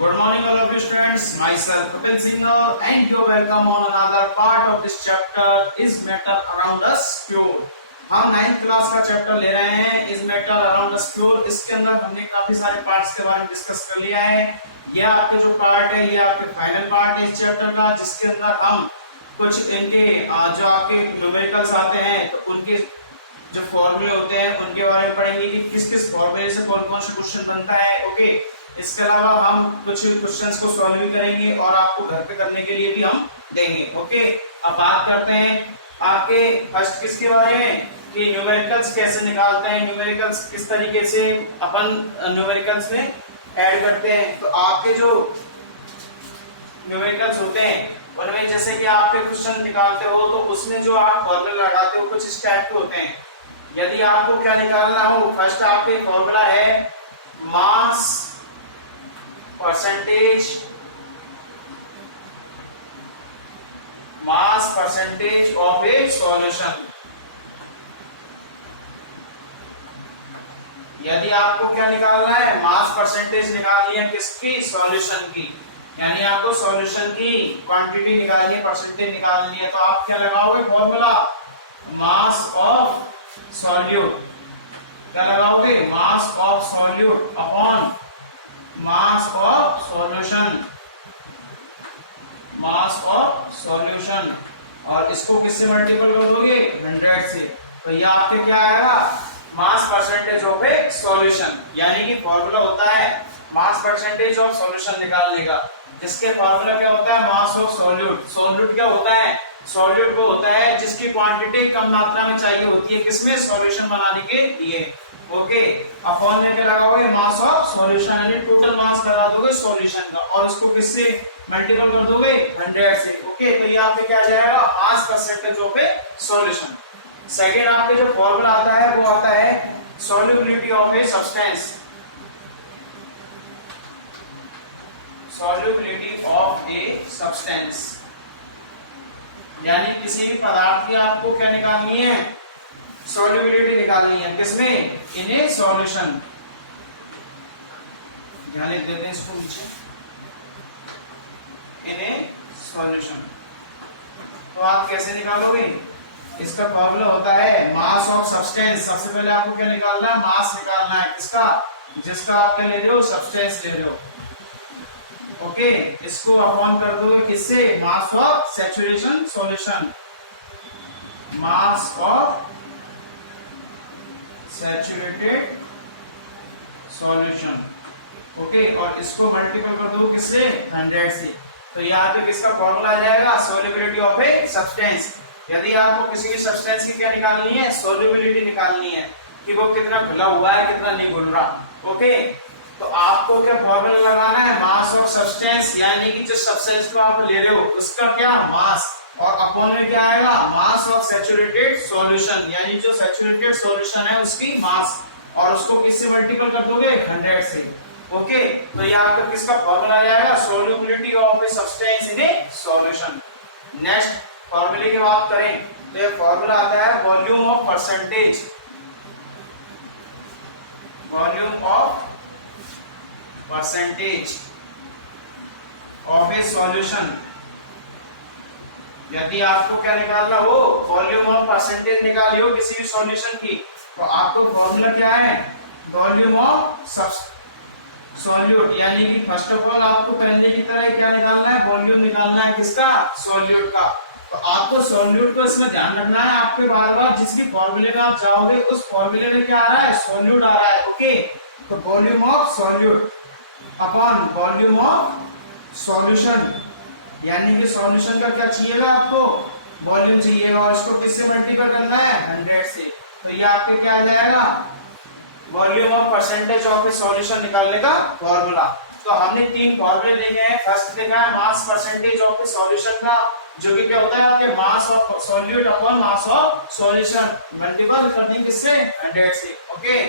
Good morning, all of you students. Myself, Kapil Singhal, and you welcome on another part of this chapter. Is matter around us pure? हम 9th class का chapter ले रहे हैं is matter around us pure. इसके अंदर हमने काफी सारे पार्ट्स के बारे में डिस्कस कर लिया है। ये आपके जो पार्ट है, ये आपके फाइनल पार्ट है इस चैप्टर का, जिसके अंदर हम कुछ इनके जो आपके न्यूमेरिकल्स आते हैं तो उनके जो फॉर्मूले होते हैं उनके बारे में पढ़ेंगे कि किस किस फॉर्मूले से कौन कौन सा क्वेश्चन बनता है। ओके, इसके अलावा हम कुछ क्वेश्चंस को सॉल्व भी करेंगे और आपको घर पे करने के लिए भी हम देंगे। ओके, अब बात करते हैं आपके फर्स्ट किसके बारे में कि न्यूमेरिकल्स कैसे निकालते हैं, न्यूमेरिकल्स किस तरीके से अपन न्यूमेरिकल्स में ऐड करते हैं। तो आपके जो न्यूमेरिकल्स होते हैं उनमें जैसे कि आपके क्वेश्चन निकालते हो तो उसमें जो आप फॉर्मूला लगाते हो कुछ इस टाइप के होते हैं। यदि आपको क्या निकालना हो, फर्स्ट आपके फॉर्मूला है mass percentage of A solution. यदि आपको क्या निकालना है, मास परसेंटेज निकालनी है किसकी, सॉल्यूशन की, यानी आपको सॉल्यूशन की क्वांटिटी निकालनी है, परसेंटेज निकालनी है। तो आप क्या लगाओगे फॉर्मूला, मास ऑफ सॉल्यूट। क्या लगाओगे, mass of solute upon mass of solution, mass of solution. और इसको किससे मल्टीपल कर दोगे, 100 से। तो ये आपके क्या आएगा, mass percentage of A solution. यानी कि फॉर्मूला होता है मास परसेंटेज ऑफ सॉल्यूशन निकालने का, जिसके फॉर्मूला क्या होता है, मास ऑफ सॉल्यूट। सॉल्यूट क्या होता है, सॉल्यूट वो होता है जिसकी क्वांटिटी कम मात्रा में चाहिए होती है, किसमें, सॉल्यूशन बनाने के लिए। ओके, अपॉन में क्या लगाओगे, मास ऑफ सॉल्यूशन, यानी टोटल मास लगा दोगे सॉल्यूशन का और उसको किससे मल्टीपल कर दोगे, 100 से। ओके, तो ये आपके क्या जाएगा, mass percentage of A solution. Second आपके जो फॉर्मूला आता है वो आता है solubility of a substance, solubility of a substance. यानी किसी भी पदार्थ की आपको क्या निकालनी है, सॉल्युबिलिटी निकालनी है, किसमें, इन ए सॉल्यूशन। ध्यान देते हैं इसको नीचे, इन ए सॉल्यूशन। तो आप कैसे निकालोगे, इसका फॉर्मूला होता है मास ऑफ सब्सटेंस। सबसे पहले आपको क्या निकालना है, मास निकालना है किसका, जिसका आप क्या ले रहे हो, सब्सटेंस ले रहे हो। ओके, इसको अपॉन कर दोगे किससे, mass of saturation solution, mass of saturated solution. Okay, और इसको मल्टीपल कर दो किससे, 100 से। तो यहाँ पे किसका फॉर्मूला आ जाएगा, सोल्युबिलिटी ऑफ ए सब्सटेंस। यदि आपको किसी भी सब्सटेंस की क्या निकालनी है, सोल्युबिलिटी निकालनी है कि वो कितना घुला हुआ है, कितना नहीं घुल रहा। ओके, तो आपको क्या फॉर्मूला लगाना है, मास ऑफ सब्सटेंस, यानी कि जिस सब्सटेंस को आप ले रहे हो उसका क्या, मास, और अपॉन में क्या आएगा, मास ऑफ सैचुरेटेड सॉल्यूशन, यानी जो सैचुरेटेड सॉल्यूशन है उसकी मास, और उसको किससे मल्टीपल कर दोगे, 100 से। ओके, तो ये आपका किसका फॉर्मूला आएगा, solubility of a substance in A solution. Next फॉर्मूले की बात करें तो ये फॉर्मूला आता है volume of percentage, volume of percentage of A solution. यदि आपको क्या निकालना हो, वॉल्यूम ऑफ परसेंटेज निकाली हो किसी भी सॉल्यूशन की, तो आपको फॉर्मूला क्या है, वॉल्यूम ऑफ सॉल्यूट। यानी कि फर्स्ट ऑफ ऑल आपको पहले की तरह क्या निकालना है, वॉल्यूम निकालना है किसका, सॉल्यूट का। तो आपको सॉल्यूट को इसमें ध्यान रखना है, आपके बार बार जिसकी फॉर्मूले में आप जाओगे उस फॉर्मूले में क्या आ रहा है, सॉल्यूट आ रहा है। ओके, तो volume of solute upon volume of solution, यानी कि सॉल्यूशन का क्या चाहिएगा, आपको वॉल्यूम चाहिएगा, और इसको किससे मल्टीपल करना है, 100 से। तो ये आपके क्या आ जाएगा, volume of percentage of A solution निकालने का फॉर्मूला। तो हमने 3 फॉर्मूले देखे हैं। फर्स्ट देखा है mass percentage of A solution का, जो कि क्या होता है आपके mass of solute upon mass of solution, multiple करने किससे, 100 से। ओके,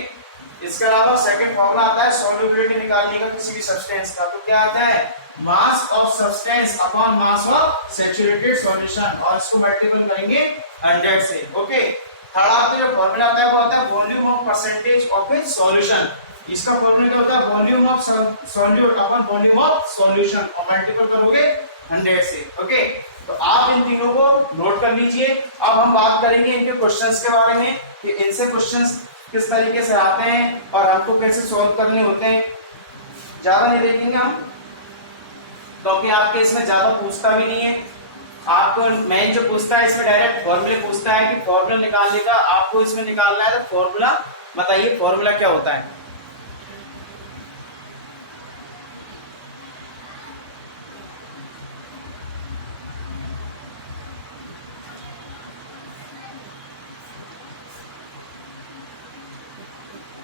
इसके अलावा सेकंड फॉर्मूला आता है सॉल्युबिलिटी निकालने का किसी भी सब्सटेंस का। तो क्या आता है, mass of substance upon mass of saturated solution, और इसको मल्टीपल करेंगे 100 से। ओके, थर्ड आपका जो फॉर्मूला आता है वो आता है volume of percentage of A solution. इसका फॉर्मूला क्या होता है, volume of solute upon volume of solution, और मल्टीपल करोगे 100 से। ओके, तो आप इन तीनों को नोट कर लीजिए। अब हम बात करेंगे इनके क्वेश्चंस के बारे में कि इनसे क्वेश्चंस किस तरीके से आते हैं और हमको कैसे सॉल्व करने होते हैं। ज्यादा नहीं देखेंगे हम, क्योंकि आपके इसमें ज्यादा पूछता भी नहीं है। आपको मेन जो पूछता है इसमें डायरेक्ट फॉर्मूले पूछता है कि फॉर्मूला निकालने का आपको इसमें निकालना है, तो फॉर्मूला बताइए, फॉर्मूला क्या होता है।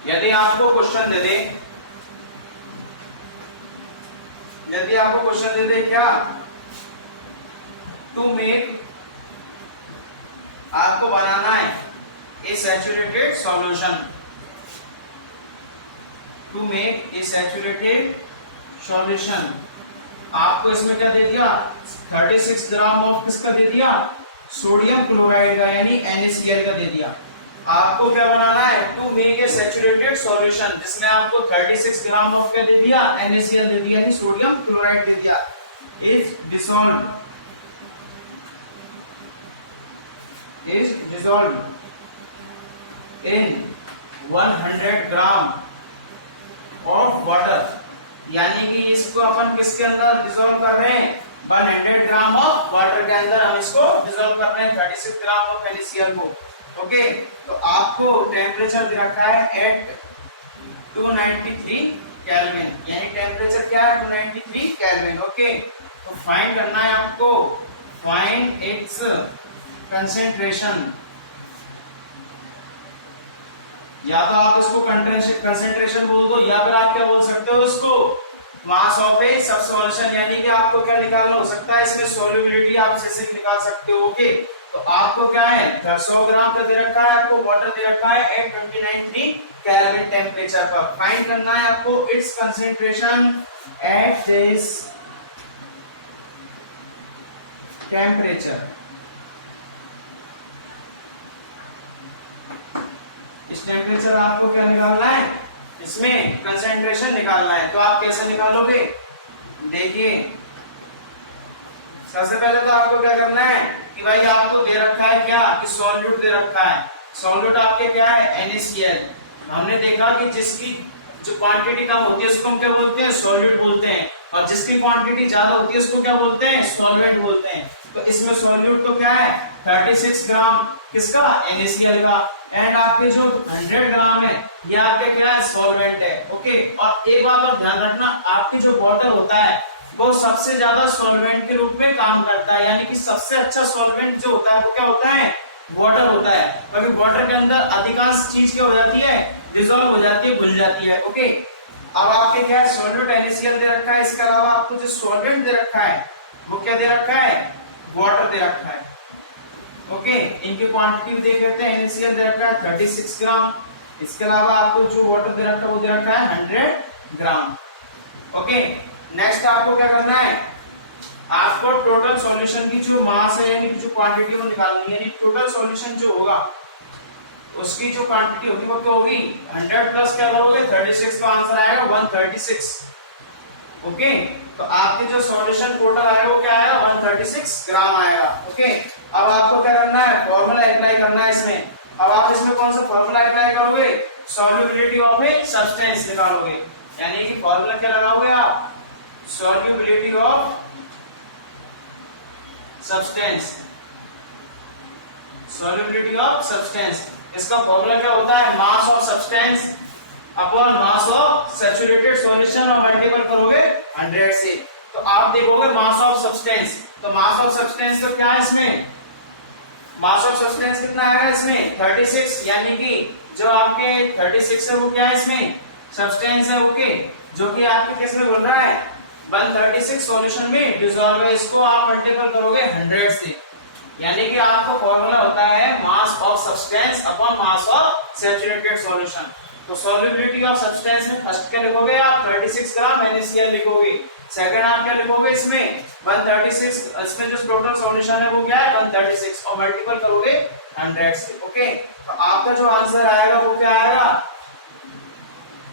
यदि आपको क्वेश्चन दे दे, यदि आपको क्वेश्चन दे दे क्या, टू मेक, आपको बनाना है a saturated solution, to make a saturated solution. आपको इसमें क्या दे दिया, 36 ग्राम ऑफ किसका दे दिया, सोडियम क्लोराइड का यानी NaCl का दे दिया। आपको क्या बनाना है, to make a saturated solution, जिसमें आपको 36 ग्राम ऑफ क्या दे दिया, NaCl दे दिया, यानी सोडियम क्लोराइड दे दिया। Is dissolve in 100 gram of water, यानी कि इसको अपन किसके अंदर डिसॉल्व कर रहे हैं, 100 ग्राम ऑफ वाटर के अंदर हम इसको डिसॉल्व कर रहे हैं 36 ग्राम ऑफ NaCl को। ओके, तो आपको टेम्परेचर दे रखा है एट 293 केल्विन, यानी टेम्परेचर क्या है, 293 केल्विन। ओके, तो फाइंड करना है आपको, फाइंड इट्स कंसेंट्रेशन, या तो आप इसको कंसेंट्रेशन बोल दो, या फिर आप क्या बोल सकते हो इसको, मास ऑफ ए सब सॉल्यूशन, यानी कि आपको क्या निकालना हो सकता है इसमें, सोल्युबिलिटी आप इसे निकाल सकते हो। ओके, तो आपको क्या है, 100 ग्राम का दे रखा है, आपको वाटर दे रखा है एट 293 केल्विन टेम्परेचर पर। फाइंड करना है आपको it's concentration at this temperature, इस टेम्परेचर आपको क्या निकालना है, इसमें कंसेंट्रेशन निकालना है। तो आप कैसे निकालोगे, देखिए सबसे पहले तो आपको क्या करना है कि भाई आपको दे रखा है क्या, कि सॉल्यूट दे रखा है, सॉल्यूट आपके क्या है, NaCl। हमने देखा कि जिसकी जो क्वांटिटी कम होती है उसको हम क्या बोलते हैं, सॉल्यूट बोलते हैं, और जिसकी क्वांटिटी ज्यादा होती है उसको क्या बोलते हैं, सॉल्वेंट बोलते हैं। तो इसमें सॉल्यूट तो क्या है, 36 ग्राम किसका, NaCl का, एंड आपके जो 100 ग्राम है ये आपके क्या है, सॉल्वेंट है। ओके, और एक बात और ध्यान रखना, आपकी जो वाटर होता है वो सबसे ज्यादा सॉल्वेंट के रूप में काम करता है, यानी कि सबसे अच्छा सॉल्वेंट जो होता है वो क्या होता है, वाटर होता है, क्योंकि वाटर के अंदर अधिकांश चीज क्या हो जाती है, डिसॉल्व हो जाती है, घुल जाती है। ओके, अब आपके क्या है, सॉल्यूट NaCl दे रखा है, इसके अलावा आपको जो सॉल्वेंट दे रखा है वो क्या दे रखा है, वाटर दे रखा है। ओके, इनकी क्वांटिटी भी देख लेते हैं, NaCl दे रखा है 36 ग्राम, इसके अलावा आपको जो वाटर दे रखा है वो दे रखा है 100 ग्राम। ओके, नेक्स्ट आपको क्या करना है, आपको टोटल सॉल्यूशन की जो मास है यानी कि जो क्वांटिटी वो निकालनी है, यानी टोटल सॉल्यूशन जो होगा उसकी जो क्वांटिटी होगी वो क्या होगी, 100 प्लस क्या करोगे, 36 का आंसर आएगा 136। ओके, तो आपके जो सॉल्यूशन टोटल आएगा वो क्या आएगा, 136 ग्राम आएगा। ओके, अब आपको क्या करना है, फॉर्मूला अप्लाई करना है इसमें। अब आप इसमें कौन सा फॉर्मूला अप्लाई करोगे, सॉल्युबिलिटी ऑफ ए सब्सटेंस निकालोगे, यानी कि फॉर्मूला क्या लगाओगे आप, solubility of substance, solubility of substance. इसका फॉर्मूला क्या होता है, mass of substance upon mass of saturated solution, और मल्टीपल करोगे 100 से, तो आप देखोगे मास ऑफ सब्सटेंस। तो मास ऑफ सब्सटेंस तो क्या है इसमें, मास ऑफ सब्सटेंस कितना आएगा इसमें, 36, यानी कि जो आपके 36 है वो क्या है इसमें, सब्सटेंस है। ओके, जो कि आपके किस में बोल रहा है, 136 सॉल्यूशन में डिसॉल्व है, इसको आप मल्टीपल करोगे 100 से, यानी कि आपका फॉर्मूला होता है mass of substance upon mass of saturated solution. तो सॉल्युबिलिटी ऑफ सब्सटेंस में फर्स्ट क्या लिखोगे आप, 36 ग्राम NaCl लिखोगे, सेकंड आप क्या लिखोगे इसमें 136, इसमें जो टोटल सॉल्यूशन है वो क्या है 136, और मल्टीपल करोगे 100 से। ओके, तो आपका जो आंसर आएगा वो क्या आएगा,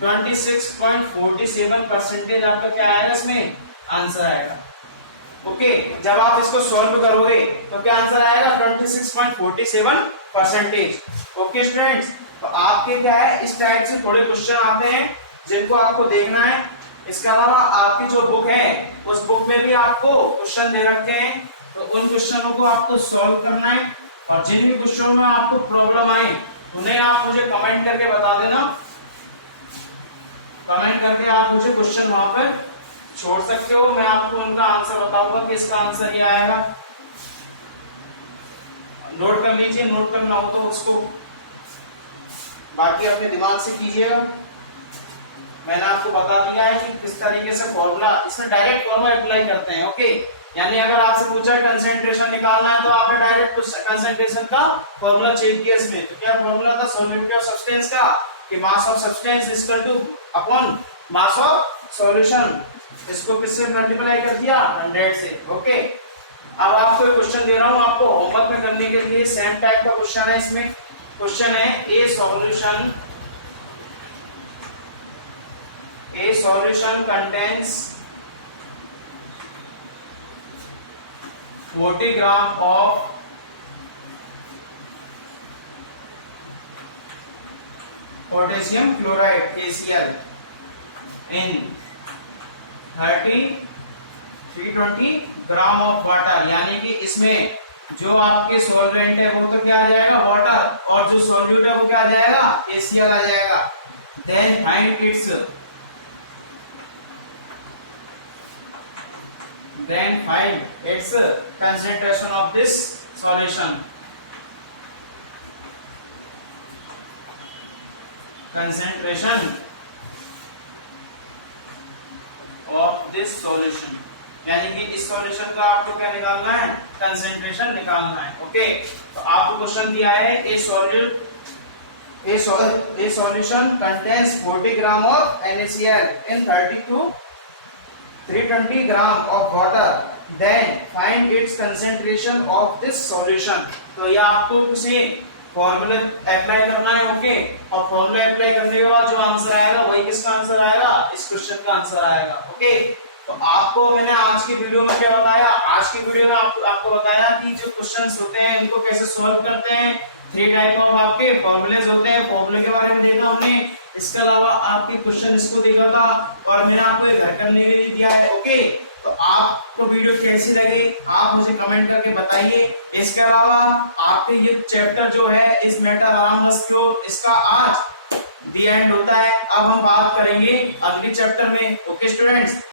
26.47% आपका क्या आएगा इसमें आंसर आएगा। ओके, जब आप इसको सॉल्व करोगे तो क्या आंसर आएगा 26.47%। ओके स्टूडेंट्स, तो आपके क्या है इस टाइप से थोड़े क्वेश्चन आते हैं जिनको आपको देखना है। इसके अलावा आपकी जो बुक है उस बुक में भी आपको क्वेश्चन दे रखे हैं, तो उन क्वेश्चनों को आपको सॉल्व करना है। और जिन भी क्वेश्चनों में आपको प्रॉब्लम आए उन्हें आप मुझे कमेंट करके बता देना। कमेंट करके आप मुझे क्वेश्चन वहां पर छोड़ सकते हो, मैं आपको उनका आंसर बताऊंगा कि इसका आंसर ये आएगा। नोट कर लीजिए, नोट करना हो तो उसको, बाकी अपने दिमाग से कीजिएगा। मैंने आपको बता दिया है कि किस तरीके से फॉर्मूला, इसमें डायरेक्ट फॉर्मूला अप्लाई करते हैं। ओके, यानी अगर आपसे पूछा है कंसंट्रेशन निकालना है तो आपने डायरेक्ट कंसंट्रेशन का फॉर्मूला चेक किया इसमें। तो क्या फॉर्मूला था सॉल्युबिलिटी ऑफ सब्सटेंस का कि mass of substance is equal two upon mass of solution. इसको किससे मल्टीप्लाई कर दिया 100 से। ओके, अब आपको एक क्वेश्चन दे रहा हूं आपको होमवर्क में करने के लिए, सेम टाइप का क्वेश्चन है। इसमें क्वेश्चन है ए solution contains 40 gram of potassium chloride KCl in 320 gram of water. यानी कि इसमें जो आपके सॉल्वेंट है वो तो क्या आ जाएगा वाटर, और जो सॉल्यूट है वो क्या आ जाएगा KCl आ जाएगा। Then find its concentration of this solution। concentration of this solution, यानी कि इस सॉल्यूशन का आपको क्या निकालना है कंसेंट्रेशन निकालना है। ओके, तो आपको क्वेश्चन दिया है a solution contains 40 gram of NaCl in 320 gram of water, then find its concentration of this solution। तो ये आपको किसी फॉर्मूला अप्लाई करना है। ओके, और फॉर्मूला अप्लाई करने के बाद जो आंसर आएगा वही किसका आंसर आएगा, इस क्वेश्चन का आंसर आएगा। ओके, तो आपको मैंने आज की वीडियो में क्या बताया, आज की वीडियो में आपको बताया कि जो क्वेश्चंस होते हैं इनको कैसे सॉल्व करते हैं। 3 टाइप ऑफ आपके फॉर्मूलेज होते हैं, फॉर्मूले के बारे में देखा हमने। इसके अलावा आपके क्वेश्चन इसको देखा था और मैंने आपको घर करने के लिए दिया है। ओके, तो आपको वीडियो कैसी लगी आप मुझे कमेंट करके बताइए। इसके अलावा आपके ये चैप्टर जो है इस मैटर अराउंड द क्यूब, इसका आज द एंड होता है। अब हम बात करेंगे अगले चैप्टर में। Okay students.